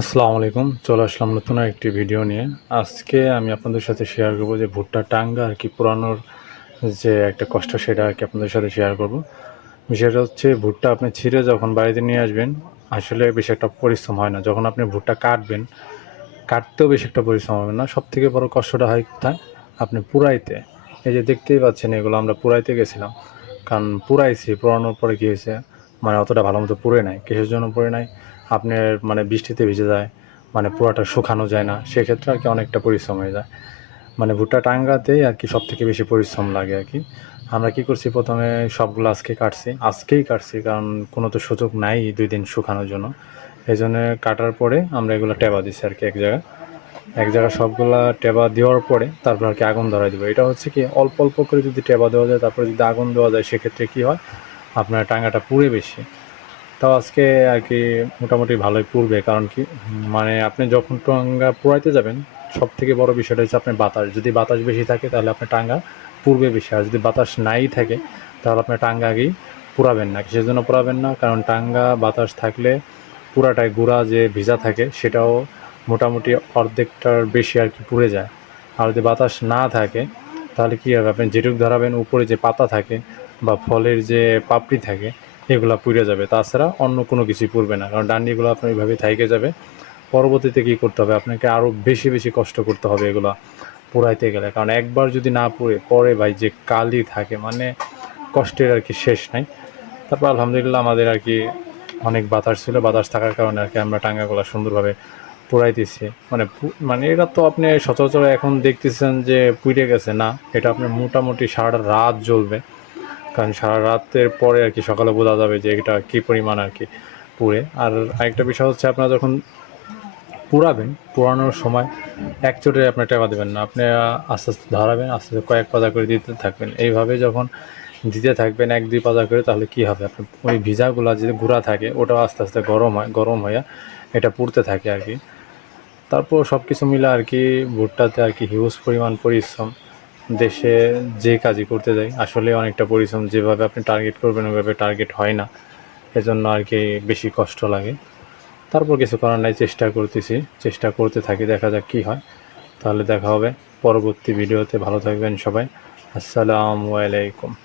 আসসালামু আলাইকুম, চলে আসলাম নতুন একটি ভিডিও নিয়ে। আজকে আমি আপনাদের সাথে শেয়ার করব যে ভুট্টা টাঙ্গা আর কি পুরানোর যে একটা কষ্ট, সেটা আর কি আপনাদের সাথে শেয়ার করব। বিষয়টা হচ্ছে, ভুট্টা আপনি ছিঁড়ে যখন বাড়িতে নিয়ে আসবেন, আসলে বেশি একটা পরিশ্রম হয় না। যখন আপনি ভুট্টা কাটবেন, কাটতেও বেশি একটা পরিশ্রম হবে না। সব থেকে বড় কষ্টটা হয় কোথায়? আপনি পুরাইতে। এই যে দেখতেই পাচ্ছেন, এগুলো আমরা পুরাইতে গেছিলাম। কারণ পুরাইছি, পুরানোর পরে কী হয়েছে? মানে অতটা ভালো মতো পুড়ে নাই, কিসের জন্য পুড়ে নাই? আপনার মানে বৃষ্টিতে ভিজে যায় মানে পুরাটা শুকানো যায় না, সেক্ষেত্রে আর কি অনেকটা পরিশ্রম হয়ে যায়। মানে ভুট্টা টাঙ্গাতেই আর কি সব থেকে বেশি পরিশ্রম লাগে আর কি। আমরা কি করছি, প্রথমে সবগুলো আজকে কাটছি, আজকেই কাটছি, কারণ কোনো তো সুযোগ নাই দুই দিন শুকানোর জন্য। এই জন্য কাটার পরে আমরা এগুলো টেবা দিচ্ছি আর কি এক জায়গায়। এক জায়গায় সবগুলা টেবা দেওয়ার পরে তারপর আর কি আগুন ধরাই দেবো। এটা হচ্ছে কি, অল্প অল্প করে যদি টেবা দেওয়া যায়, তারপরে যদি আগুন দেওয়া যায়, সেক্ষেত্রে কী হয়, আপনার টাঙ্গাটা পুড়ে বেশি। তাও আজকে আর কি মোটামুটি ভালোই পুড়বে, কারণ কি মানে আপনি যখন টাঙ্গা পুরাইতে যাবেন সব থেকে বড় বিষয়টা হচ্ছে আপনার বাতাস। যদি বাতাস বেশি থাকে, তাহলে আপনার টাঙ্গা পুড়বে বেশি, আর যদি বাতাস নাই থাকে, তাহলে আপনার টাঙ্গা আগেই পুরাবেন না। কিসের জন্য পুরাবেন না, কারণ টাঙ্গা বাতাস থাকলে পুরাটাই গুঁড়া যে ভিজা থাকে, সেটাও মোটামুটি অর্ধেকটার বেশি আর কি পুড়ে যায়। আর যদি বাতাস না থাকে, তাহলে কী হবে? আপনি যেটুক ধরাবেন, উপরে যে পাতা থাকে বা ফলের যে পাপড়ি থাকে এগুলো পুড়ে যাবে। তাছাড়া অন্য কোনো কিছুই পুড়বে না। কারণ ডান্ডিগুলো আপনার এইভাবে থাইকে যাবে। পরবর্তীতে কী করতে হবে? আপনাকে আরও বেশি বেশি কষ্ট করতে হবে এগুলো পোড়াইতে গেলে। কারণ একবার যদি না পুড়ে, পরে ভাই যে কালি থাকে মানে কষ্টের আর কি শেষ নাই। তারপর আলহামদুলিল্লাহ আমাদের আর কি অনেক বাতাস ছিল। বাতাস থাকার কারণে আর কি আমরা টাঙ্গাগুলো সুন্দরভাবে পোড়াইতেছি। মানে মানে এটা তো আপনি সচরাচর এখন দেখতেছেন যে পুড়ে গেছে। না, এটা আপনার মোটামুটি সারা রাত জ্বলবে। কারণ সারা রাতের পরে আর কি সকালে বোঝা যাবে যে এটা কী পরিমাণ আর কি পুড়ে। আর আরেকটা বিষয় হচ্ছে আপনারা যখন পুরাবেন পুরানোর সময় এক চোটে আপনার টাকা দেবেন না। আপনি আস্তে আস্তে ধরাবেন, আস্তে আস্তে কয়েক পাতা করে দিতে থাকবেন। এইভাবে যখন দিতে থাকবেন এক, দুই পাতা করে, তাহলে কি হবে? আপনার ওই ভিজাগুলো যে গুঁড়া থাকে, ওটাও আস্তে আস্তে গরম হয়, গরম হয়ে এটা পুড়তে থাকে আর কি। তারপর সব কিছু মিলে আর কি ভুট্টাতে আর কি হিউজ পরিমাণ পরিশ্রম। দেশে যে কাজই করতে যাই, আসলে অনেকটা পরিশ্রম যেভাবে আপনি টার্গেট করবেন, ওইভাবে টার্গেট হয় না। এজন্য আর কি বেশি কষ্ট লাগে। তারপর কিছু করার নাই, চেষ্টা করতেছি, চেষ্টা করতে থাকি, দেখা যাক কী হয়। তাহলে দেখা হবে পরবর্তী ভিডিওতে ভালো থাকবেন সবাই। আসসালামু আলাইকুম।